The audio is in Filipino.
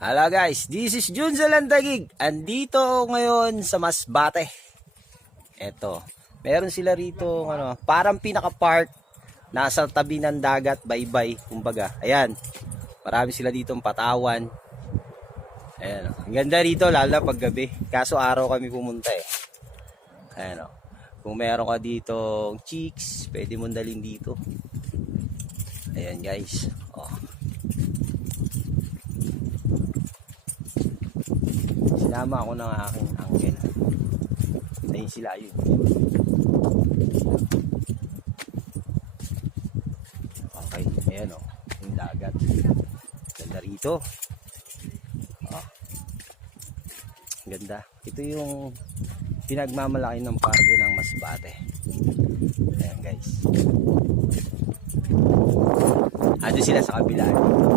Hello guys, this is Jun sa Landagig. Andito ako ngayon sa Masbate. Eto, meron sila rito parang pinaka-park nasa tabi ng dagat, baybay, kumbaga. Ayan, marami sila dito patawan. Ayan, ang ganda rito lalo na paggabi. Kaso araw kami pumunta eh. Ayan o. Kung meron ka dito chicks, pwede mong dalhin dito. Ayan guys. Oh. Sinama ako ng aking uncle. Ayun sila yun. Okay, ayan o. Yung dagat. Ganda rito. Oh. Ganda. Ito yung pinagmamalaki ng parke ng Masbate. Ayan guys. Ando sila sa kabila dito.